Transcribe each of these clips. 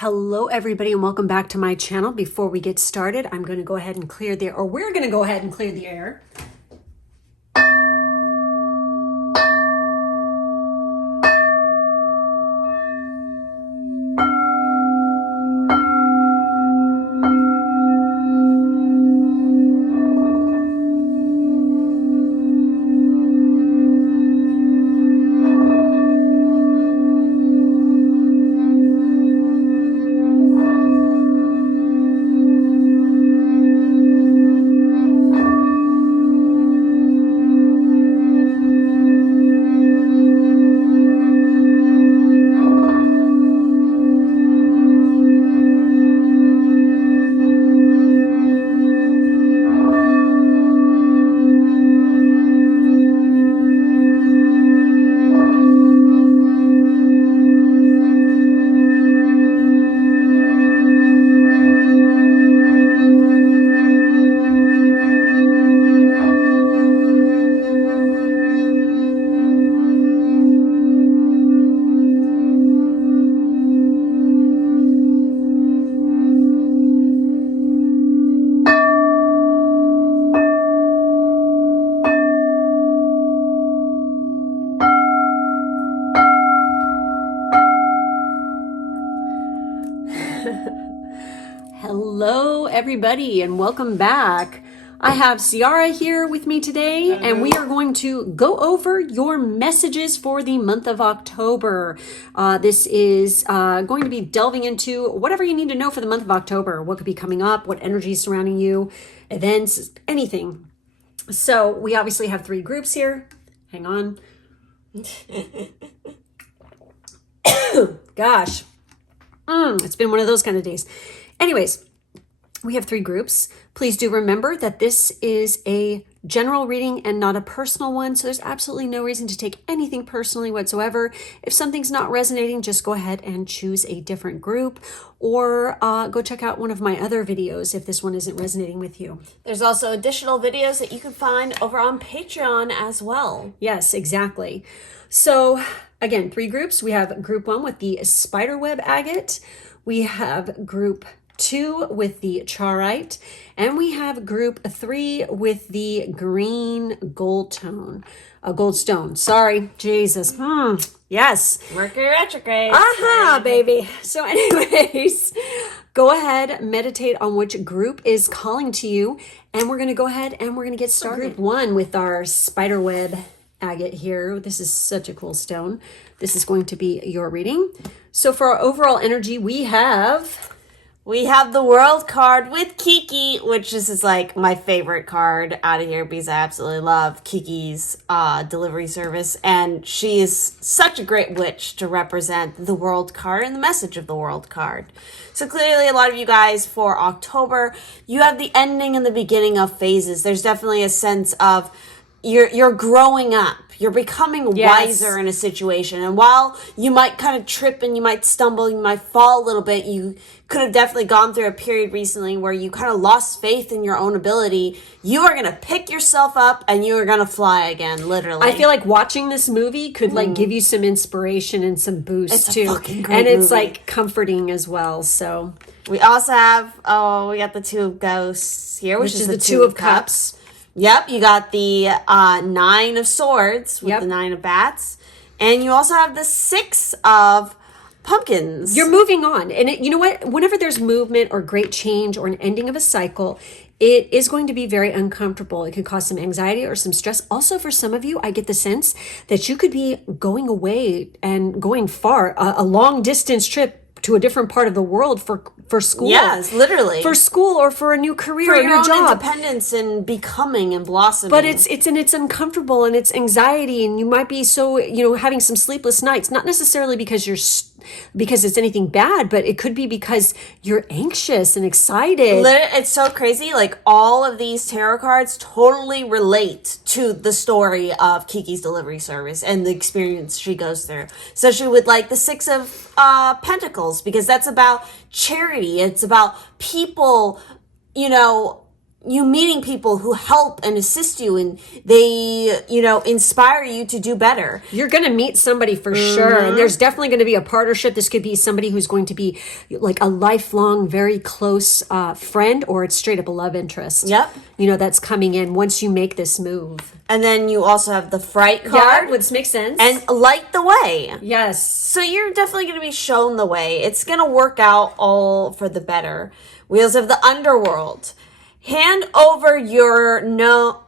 Hello everybody and welcome back to my channel. Before we get started, we're going to go ahead and clear the air. Hello everybody and welcome back. I have Ciara here with me today and we are going to go over your messages for the month of October. This is going to be delving into whatever you need to know for the month of October. What could be coming up, what energy is surrounding you, events, anything. So we obviously have three groups here. Hang on. Gosh, it's been one of those kind of days. Anyways, we have three groups. Please do remember that this is a general reading and not a personal one. So there's absolutely no reason to take anything personally whatsoever. If something's not resonating, just go ahead and choose a different group or go check out one of my other videos if this one isn't resonating with you. There's also additional videos that you can find over on Patreon as well. Yes, exactly. So again, three groups. We have group one with the spiderweb agate. We have group 2 with the chaurite, and we have group 3 with the green goldstone. Sorry, Jesus. Yes. Mercury retrograde. Aha, baby. So anyways, go ahead, meditate on which group is calling to you, and we're going to go ahead and we're going to get started. Group 1 with our spiderweb agate here. This is such a cool stone. This is going to be your reading. So for our overall energy, we have the World card with Kiki, which is like my favorite card out of here because I absolutely love Kiki's delivery service. And she is such a great witch to represent the World card and the message of the World card. So clearly a lot of you guys for October, you have the ending and the beginning of phases. There's definitely a sense of you're growing up. You're becoming wiser in a situation. And while you might kind of trip and you might stumble, you might fall a little bit, you could have definitely gone through a period recently where you kind of lost faith in your own ability. You are going to pick yourself up and you are going to fly again, literally. I feel like watching this movie could like give you some inspiration and some boost it's too. A fucking great and it's movie. Like comforting as well. So we also have, we got the 2 of ghosts here, which is the 2 of cups. Yep, you got the 9 of swords with the 9 of bats. And you also have the 6 of pumpkins. You're moving on. And you know what? Whenever there's movement or great change or an ending of a cycle, it is going to be very uncomfortable. It can cause some anxiety or some stress. Also, for some of you, I get the sense that you could be going away and going far, a long distance trip to a different part of the world for school. Yes, literally. For school or for a new career for or a your new job. Independence and becoming and blossoming. But it's uncomfortable and it's anxiety and you might be so, having some sleepless nights, not necessarily because because it's anything bad, but it could be because you're anxious and excited. It's so crazy. Like all of these tarot cards totally relate to the story of Kiki's delivery service and the experience she goes through. Especially with like the 6 of Pentacles, because that's about charity. It's about people, you meeting people who help and assist you, and they, you know, inspire you to do better. You're going to meet somebody for sure. And there's definitely going to be a partnership. This could be somebody who's going to be like a lifelong, very close friend, or it's straight up a love interest. Yep. You know, that's coming in once you make this move. And then you also have the Fright card. Yeah, which makes sense. And Light the Way. Yes. So you're definitely going to be shown the way. It's going to work out all for the better. We also have the Underworld. Hand over your known,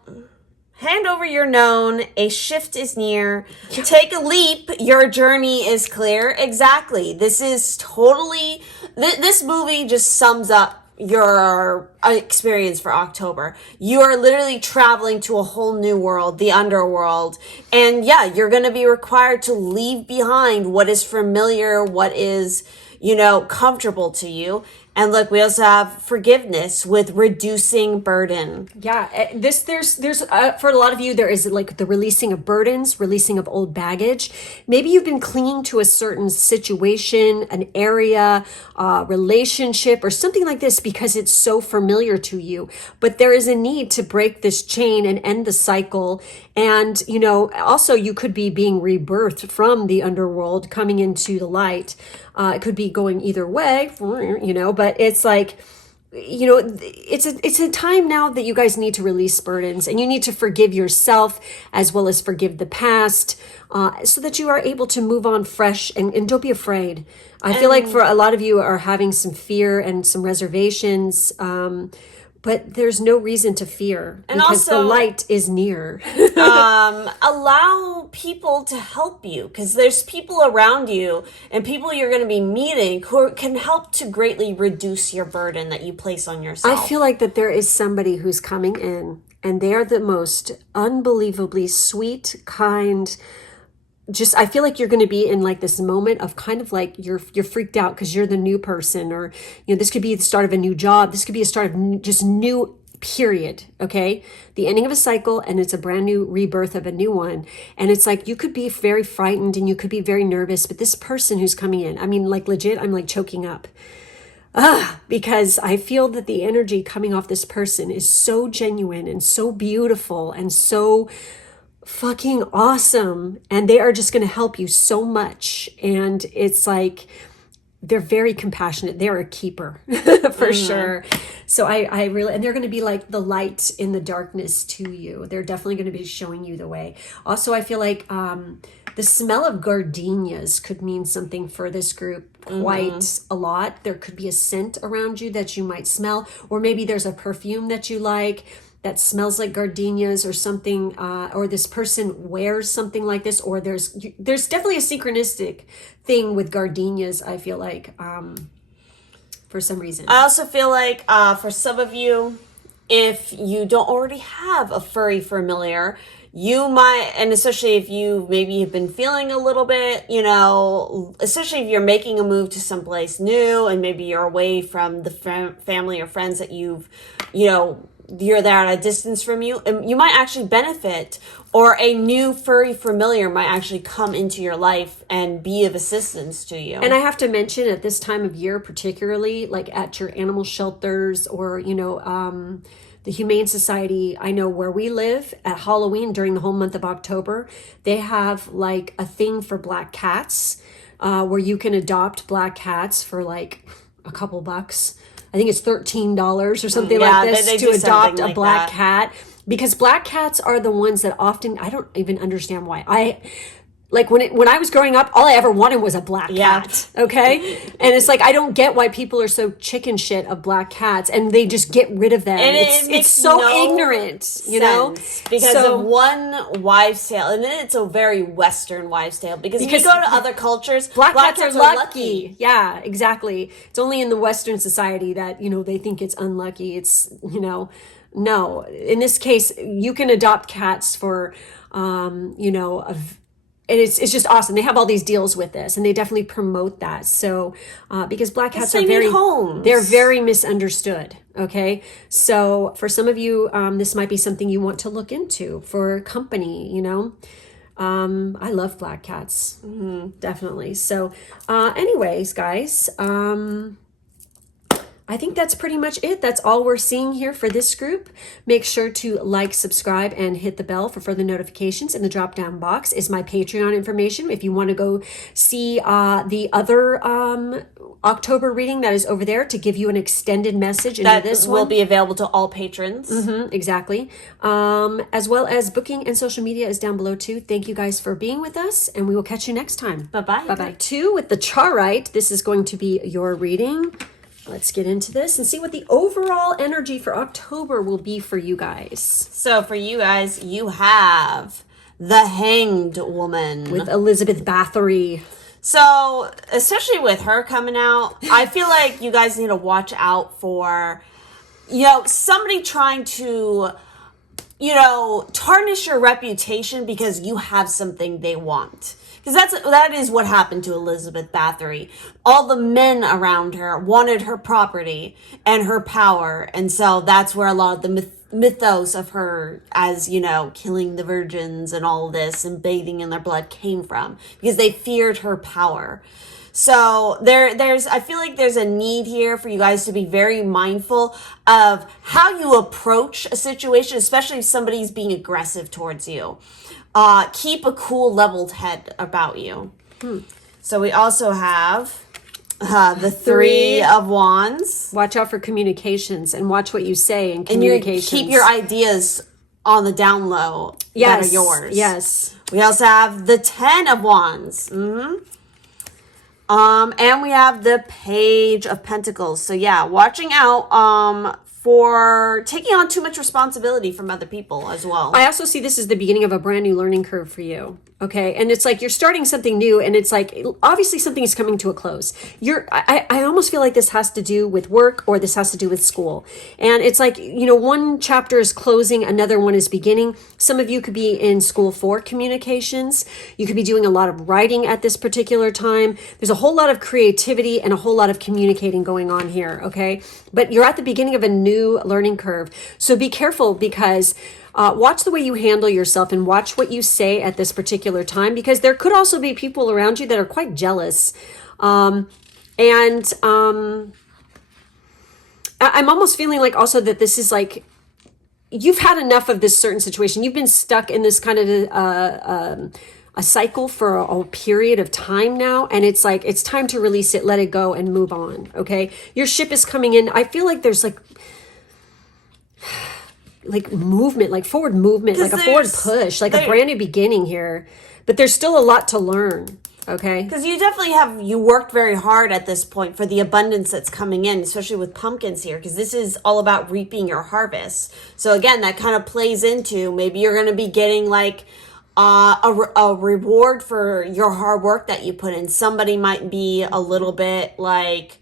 a shift is near. Take a leap, your journey is clear. Exactly. This is totally, this movie just sums up your experience for October. You are literally traveling to a whole new world, the underworld. And yeah, you're going to be required to leave behind what is familiar, what is, you know, comfortable to you. And look, we also have forgiveness with reducing burden. Yeah, there's for a lot of you, there is like the releasing of burdens, releasing of old baggage. Maybe you've been clinging to a certain situation, an area, relationship, or something like this because it's so familiar to you. But there is a need to break this chain and end the cycle. And, you know, also you could be being rebirthed from the underworld, coming into the light. It could be going either way, you know, but it's like, you know, it's a time now that you guys need to release burdens, and you need to forgive yourself as well as forgive the past, so that you are able to move on fresh, and don't be afraid. I feel like for a lot of you are having some fear and some reservations, but there's no reason to fear, and because also, the light is near. Allow people to help you, because there's people around you and people you're going to be meeting who can help to greatly reduce your burden that you place on yourself. I feel like that there is somebody who's coming in, and they are the most unbelievably sweet, kind, just, I feel like you're going to be in like this moment of kind of like you're freaked out because you're the new person, or, you know, this could be the start of a new job. This could be a start of just new period. Okay. The ending of a cycle, and it's a brand new rebirth of a new one. And it's like, you could be very frightened and you could be very nervous, but this person who's coming in, I mean, like legit, I'm like choking up. Because I feel that the energy coming off this person is so genuine and so beautiful and so fucking awesome, and they are just going to help you so much. And it's like they're very compassionate. They're a keeper for sure. So I really, and they're going to be like the light in the darkness to you. They're definitely going to be showing you the way. Also, I feel like the smell of gardenias could mean something for this group quite a lot. There could be a scent around you that you might smell, or maybe there's a perfume that you like that smells like gardenias or something, or this person wears something like this, or there's definitely a synchronistic thing with gardenias, I feel like, for some reason. I also feel like for some of you, if you don't already have a furry familiar, you might, and especially if you maybe have been feeling a little bit, you know, especially if you're making a move to someplace new and maybe you're away from the family or friends that you've, you know, you're there at a distance from you, and you might actually benefit, or a new furry familiar might actually come into your life and be of assistance to you. And I have to mention, at this time of year, particularly like at your animal shelters, or, you know, the Humane Society, I know where we live at Halloween during the whole month of October, they have like a thing for black cats, where you can adopt black cats for like a couple bucks. I think it's $13 or something like this to adopt a black cat, because black cats are the ones that often, I don't even understand why. Like when I was growing up, all I ever wanted was a black cat. Okay. And it's like, I don't get why people are so chicken shit of black cats and they just get rid of them. And it's so ignorant, you know, because of one wives' tale. And then it's a very Western wives' tale, because if you go to other cultures, black cats are lucky. Yeah, exactly. It's only in the Western society that, you know, they think it's unlucky. It's, you know, no, in this case, you can adopt cats for, you know, and it's just awesome. They have all these deals with this, and they definitely promote that. So, because black cats are they're very misunderstood. Okay. So for some of you, this might be something you want to look into for company, you know. I love black cats. Definitely. So, anyways, guys, I think that's pretty much it. That's all we're seeing here for this group. Make sure to like, subscribe, and hit the bell for further notifications. In the drop-down box is my Patreon information. If you want to go see the other October reading that is over there to give you an extended message into this one. Will be available to all patrons. Exactly. As well as booking and social media is down below too. Thank you guys for being with us, and we will catch you next time. Bye-bye. Bye-bye. 2 with the Charite. This is going to be your reading. Let's get into this and see what the overall energy for October will be for you guys. So for you guys, you have the Hanged Woman. With Elizabeth Bathory. So, especially with her coming out, I feel like you guys need to watch out for, somebody trying to, tarnish your reputation because you have something they want. Because that is what happened to Elizabeth Bathory. All the men around her wanted her property and her power. And so that's where a lot of the mythos of her as, killing the virgins and all of this and bathing in their blood came from. Because they feared her power. So I feel like there's a need here for you guys to be very mindful of how you approach a situation, especially if somebody's being aggressive towards you. Keep a cool, leveled head about you. So we also have the Three of Wands. Watch out for communications and watch what you say in communications. And keep your ideas on the down low that are yours. Yes. We also have the Ten of Wands. And we have the Page of Pentacles. So yeah, watching out for taking on too much responsibility from other people as well. I also see this as the beginning of a brand new learning curve for you. Okay. And it's like you're starting something new, and it's like obviously something is coming to a close. I almost feel like this has to do with work, or this has to do with school. And it's like, one chapter is closing, another one is beginning. Some of you could be in school for communications. You could be doing a lot of writing at this particular time. There's a whole lot of creativity and a whole lot of communicating going on here. Okay. But you're at the beginning of a new learning curve. So be careful, because watch the way you handle yourself and watch what you say at this particular time, because there could also be people around you that are quite jealous. I'm almost feeling like also that this is like, you've had enough of this certain situation. You've been stuck in this kind of a cycle for a period of time now. And it's like, it's time to release it, let it go, and move on. Okay. Your ship is coming in. I feel like there's like movement, like forward movement, like a forward push, like a brand new beginning here. But there's still a lot to learn. Okay. Because you definitely you worked very hard at this point for the abundance that's coming in, especially with pumpkins here, because this is all about reaping your harvest. So again, that kind of plays into maybe you're going to be getting like a reward for your hard work that you put in. Somebody might be a little bit like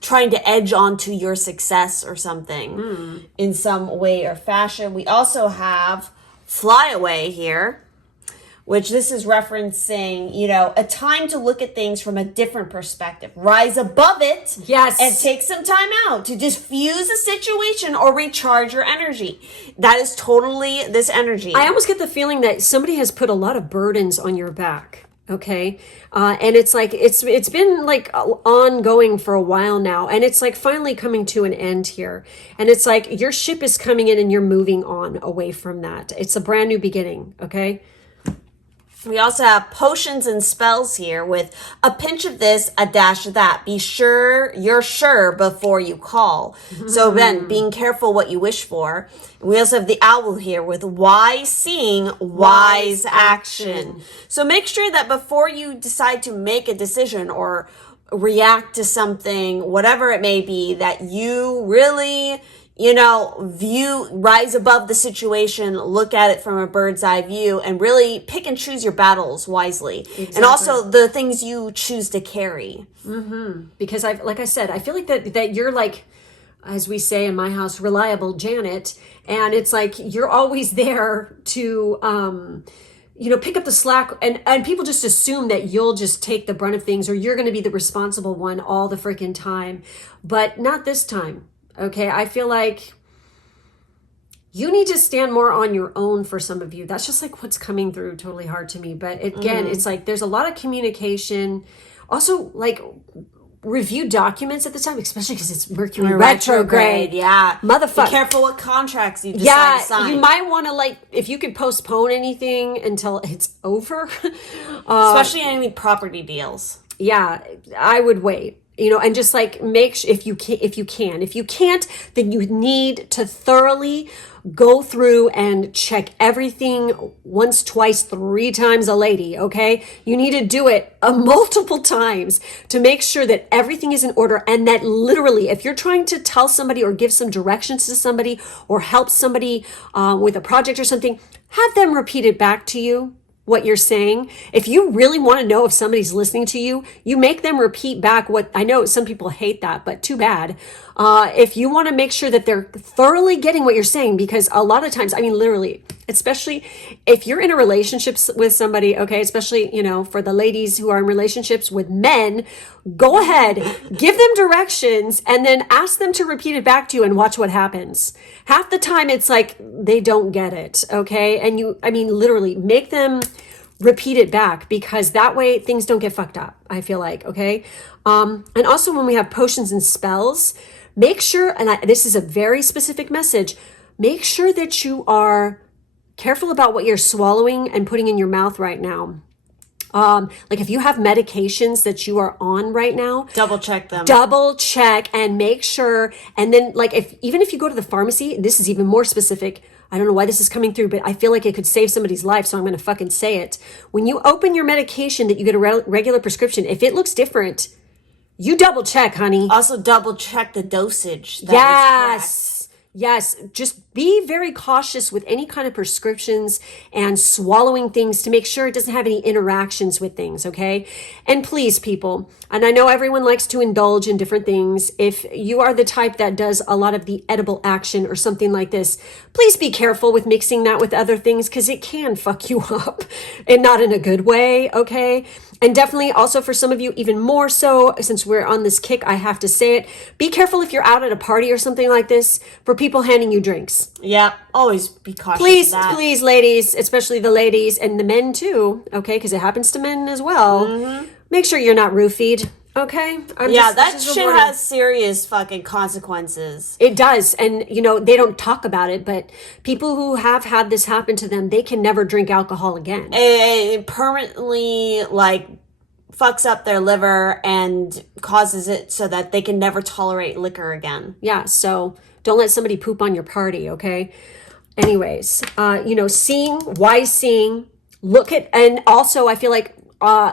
trying to edge onto your success or something in some way or fashion. We also have Fly Away here, which this is referencing, a time to look at things from a different perspective. Rise above it. Yes. And take some time out to diffuse a situation or recharge your energy. That is totally this energy. I almost get the feeling that somebody has put a lot of burdens on your back. Okay. And it's like, it's been like ongoing for a while now. And it's like finally coming to an end here. And it's like your ship is coming in and you're moving on away from that. It's a brand new beginning. Okay. We also have potions and spells here with a pinch of this, a dash of that. Be sure you're sure before you call. So again, being careful what you wish for. And we also have the owl here with wise seeing, wise action. So make sure that before you decide to make a decision or react to something, whatever it may be, that you really rise above the situation, look at it from a bird's eye view, and really pick and choose your battles wisely. Exactly. And also the things you choose to carry. Because like I said, I feel like that you're like, as we say in my house, reliable Janet. And it's like, you're always there to, pick up the slack, and people just assume that you'll just take the brunt of things, or you're going to be the responsible one all the freaking time, but not this time. Okay, I feel like you need to stand more on your own for some of you. That's just like what's coming through totally hard to me. But again, it's like there's a lot of communication. Also, like review documents at the time, especially because it's Mercury retrograde. Yeah. Motherfucker. Be careful what contracts you decide to sign. You might want to, like, if you could postpone anything until it's over. Especially any property deals. Yeah, I would wait. And just like make sure if you can. If you can't, then you need to thoroughly go through and check everything once, twice, 3 times a lady, okay? You need to do it multiple times to make sure that everything is in order, and that literally, if you're trying to tell somebody or give some directions to somebody or help somebody with a project or something, have them repeat it back to you. What you're saying. If you really want to know if somebody's listening to you, you make them repeat back what, I know some people hate that, but too bad. If you want to make sure that they're thoroughly getting what you're saying, because a lot of times, I mean, literally, especially if you're in a relationship with somebody, okay, especially, for the ladies who are in relationships with men, go ahead, give them directions, and then ask them to repeat it back to you and watch what happens. Half the time it's like they don't get it, okay? And literally make them repeat it back, because that way things don't get fucked up, I feel like, okay? And also when we have potions and spells, make sure, this is a very specific message, make sure that you are careful about what you're swallowing and putting in your mouth right now. Like if you have medications that you are on right now, double check them. Double check and make sure. And then like even if you go to the pharmacy, this is even more specific. I don't know why this is coming through, but I feel like it could save somebody's life. So I'm going to fucking say it. When you open your medication that you get a regular prescription, if it looks different, you double check, honey. Also double check the dosage. Yes, just be very cautious with any kind of prescriptions and swallowing things to make sure it doesn't have any interactions with things, okay? And please, people, and I know everyone likes to indulge in different things. If you are the type that does a lot of the edible action or something like this, please be careful with mixing that with other things, because it can fuck you up and not in a good way, okay? And definitely also for some of you, even more so, since we're on this kick, I have to say it. Be careful if you're out at a party or something like this for people handing you drinks. Yeah, always be cautious. Please, ladies, especially the ladies and the men too, okay? Because it happens to men as well. Mm-hmm. Make sure you're not roofied, okay? That shit has serious fucking consequences. It does. And, they don't talk about it, but people who have had this happen to them, they can never drink alcohol again. It permanently, fucks up their liver and causes it so that they can never tolerate liquor again. Yeah, so don't let somebody poop on your party, okay? Anyways, wise seeing, look at, and also I feel like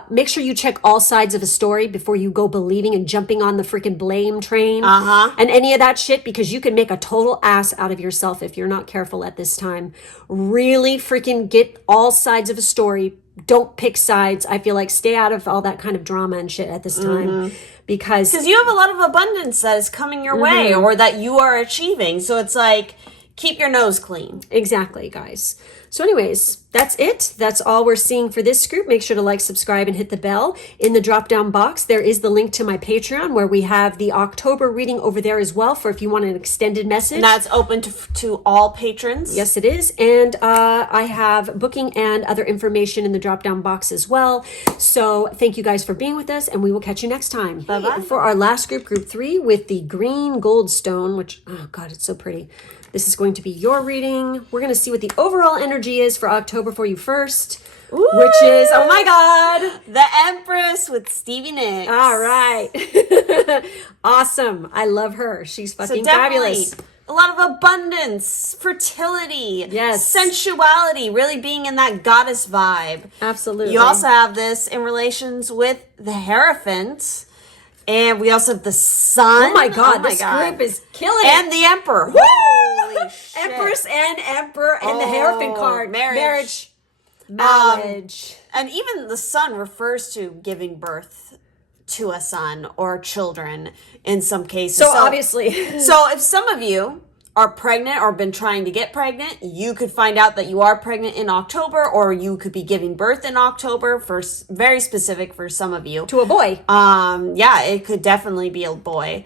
make sure you check all sides of a story before you go believing and jumping on the freaking blame train and any of that shit, because you can make a total ass out of yourself if you're not careful at this time. Really freaking get all sides of a story. Don't pick sides. I feel like stay out of all that kind of drama and shit at this time, because you have a lot of abundance that is coming your way or that you are achieving. So it's like, keep your nose clean. Exactly, guys. So anyways, that's it. That's all we're seeing for this group. Make sure to like, subscribe, and hit the bell. In the drop-down box, there is the link to my Patreon, where we have the October reading over there as well, for if you want an extended message. And that's open to all patrons? Yes, it is. And I have booking and other information in the drop-down box as well. So thank you guys for being with us, and we will catch you next time. Bye-bye. For our last group, group 3, with the green gold stone, which, oh God, it's so pretty. This is going to be your reading. We're going to see what the overall energy is for October for you first. Ooh. Which is, oh my God, the Empress with Stevie Nicks. All right. Awesome. I love her. She's fucking fabulous. A lot of abundance, fertility, yes, sensuality, really being in that goddess vibe. Absolutely. You also have this in relations with the Hierophant. And we also have the Sun. Oh my God, this group is killing it. And the Emperor. Woo! Holy shit. Empress and Emperor and the Hierophant card. Marriage. And even the Sun refers to giving birth to a son or children in some cases. So obviously. So if some of you are pregnant or been trying to get pregnant, you could find out that you are pregnant in October, or you could be giving birth in October, for very specific for some of you. To a boy. Yeah, it could definitely be a boy.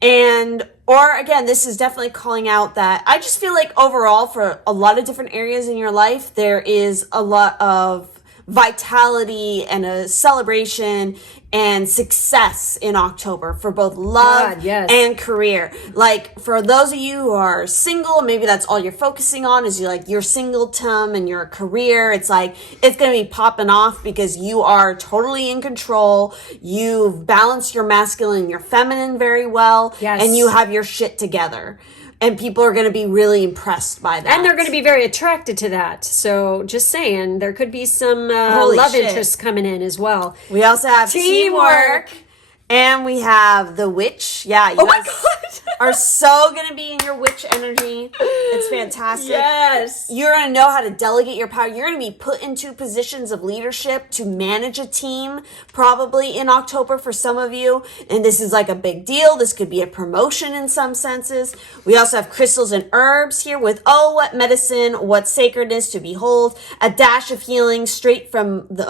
Or again, this is definitely calling out that I just feel like overall for a lot of different areas in your life, there is a lot of vitality and a celebration and success in October for both love and career. Like, for those of you who are single, maybe that's all you're focusing on is your singletum and your career. It's like, it's going to be popping off because you are totally in control. You've balanced your masculine and your feminine very well. And you have your shit together. And people are going to be really impressed by that. And they're going to be very attracted to that. So just saying, there could be some love interest coming in as well. We also have teamwork. And we have the witch. Yeah, you guys are so going to be in your witch energy. It's fantastic. Yes. You're going to know how to delegate your power. You're going to be put into positions of leadership to manage a team probably in October for some of you. And this is like a big deal. This could be a promotion in some senses. We also have crystals and herbs here with, oh, what medicine, what sacredness to behold. A dash of healing straight from the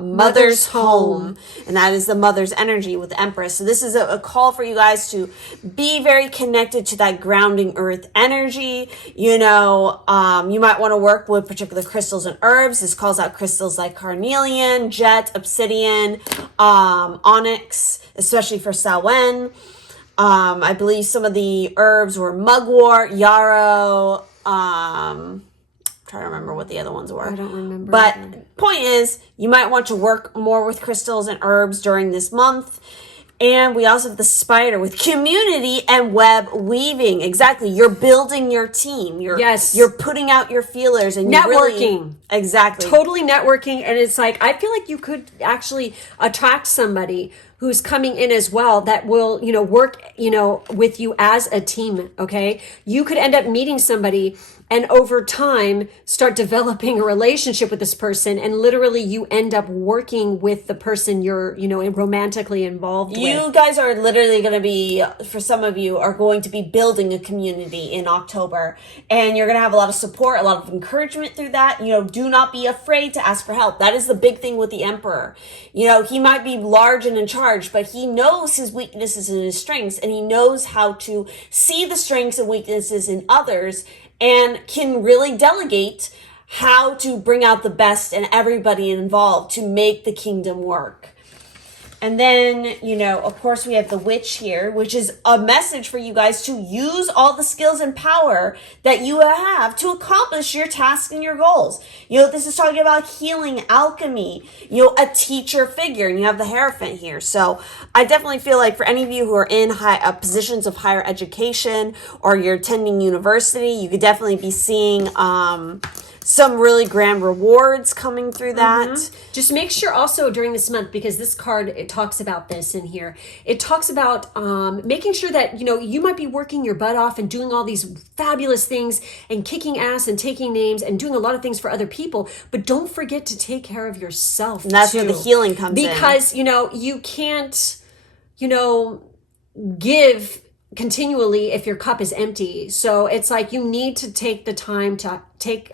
mother's home. And that is the mother's energy with the Empress. So this is a call for you guys to be very connected to that grounding earth energy. You might want to work with particular crystals and herbs. This calls out crystals like carnelian, jet, obsidian, onyx, especially for Samhain. I believe some of the herbs were mugwort, yarrow, trying to remember what the other ones were. I don't remember. But point is, you might want to work more with crystals and herbs during this month. And we also have the spider with community and web weaving. Exactly. You're building your team. You're putting out your feelers and networking. Exactly. Totally networking. And it's like, I feel like you could actually attract somebody who's coming in as well that will, work, with you as a team. Okay. You could end up meeting somebody and over time start developing a relationship with this person, and literally you end up working with the person you're, romantically involved with. You guys are literally going to be, for some of you, are going to be building a community in October, and you're going to have a lot of support, a lot of encouragement through that. Do not be afraid to ask for help. That is the big thing with the Emperor. He might be large and in charge, but he knows his weaknesses and his strengths, and he knows how to see the strengths and weaknesses in others and can really delegate how to bring out the best in everybody involved to make the kingdom work. And then, of course, we have the witch here, which is a message for you guys to use all the skills and power that you have to accomplish your tasks and your goals. This is talking about healing, alchemy, a teacher figure, and you have the Hierophant here. So I definitely feel like for any of you who are in positions of higher education or you're attending university, you could definitely be seeing some really grand rewards coming through that. Mm-hmm. Just make sure also during this month, because this card, it talks about this in here. It talks about making sure that, you might be working your butt off and doing all these fabulous things and kicking ass and taking names and doing a lot of things for other people. But don't forget to take care of yourself. And that's where the healing comes in. Because, you can't, give continually if your cup is empty. So it's like you need to take the time to take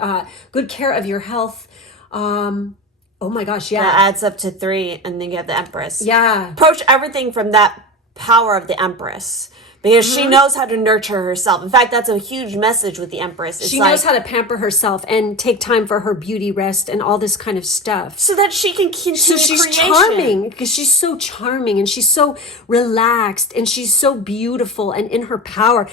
good care of your health. Oh my gosh, yeah. That adds up to 3, and then you have the Empress. Yeah. Approach everything from that power of the Empress. Because she knows how to nurture herself. In fact, that's a huge message with the Empress. She knows how to pamper herself and take time for her beauty rest and all this kind of stuff. So that she can continue So she's creation. charming, because she's so charming and she's so relaxed and she's so beautiful and in her power.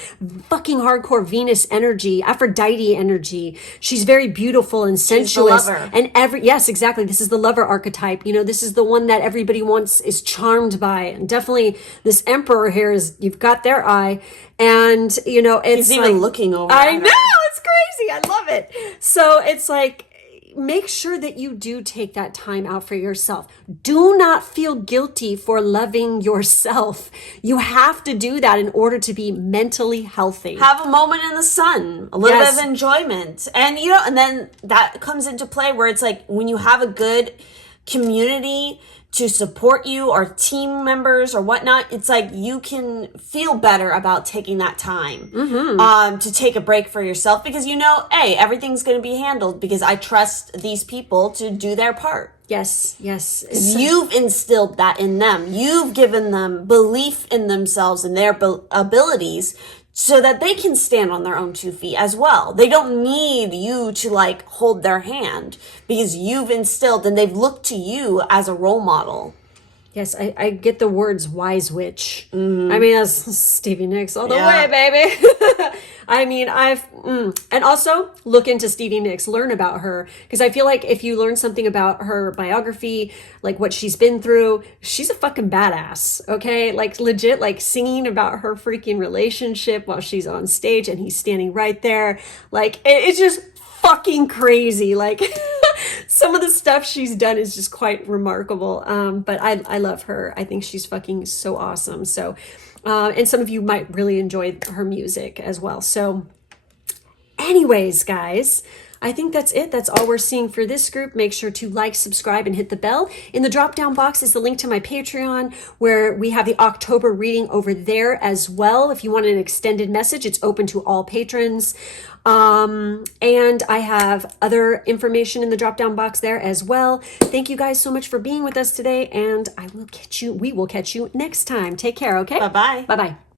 Fucking hardcore Venus energy, Aphrodite energy. She's very beautiful and sensuous. She's the lover. And yes, exactly. This is the lover archetype. This is the one that everybody wants, is charmed by. And definitely this Emperor here you've got their eye, and it's He's even looking over. I know, it's crazy. I love it. So it's like, make sure that you do take that time out for yourself. Do not feel guilty for loving yourself. You have to do that in order to be mentally healthy. Have a moment in the sun, a little bit of enjoyment, and and then that comes into play where it's like when you have a good community to support you or team members or whatnot, it's like you can feel better about taking that time to take a break for yourself, because hey, everything's going to be handled because I trust these people to do their part. Yes, yes. You've instilled that in them. You've given them belief in themselves and their abilities so that they can stand on their own 2 feet as well. They don't need you to like hold their hand because you've instilled and they've looked to you as a role model. Yes, I get the words wise witch. I mean, that's Stevie Nicks all the way, baby. I mean, and also look into Stevie Nicks, learn about her. Because I feel like if you learn something about her biography, like what she's been through, she's a fucking badass, okay? Like legit, like singing about her freaking relationship while she's on stage and he's standing right there. Like, it's just fucking crazy. Like some of the stuff she's done is just quite remarkable. But I love her. I think she's fucking so awesome. So, and some of you might really enjoy her music as well. So anyways, guys, I think that's it. That's all we're seeing for this group. Make sure to like, subscribe, and hit the bell. In the drop-down box is the link to my Patreon, where we have the October reading over there as well. If you want an extended message, it's open to all patrons. And I have other information in the drop-down box there as well. Thank you guys so much for being with us today, and we will catch you next time. Take care, okay? Bye-bye. Bye-bye.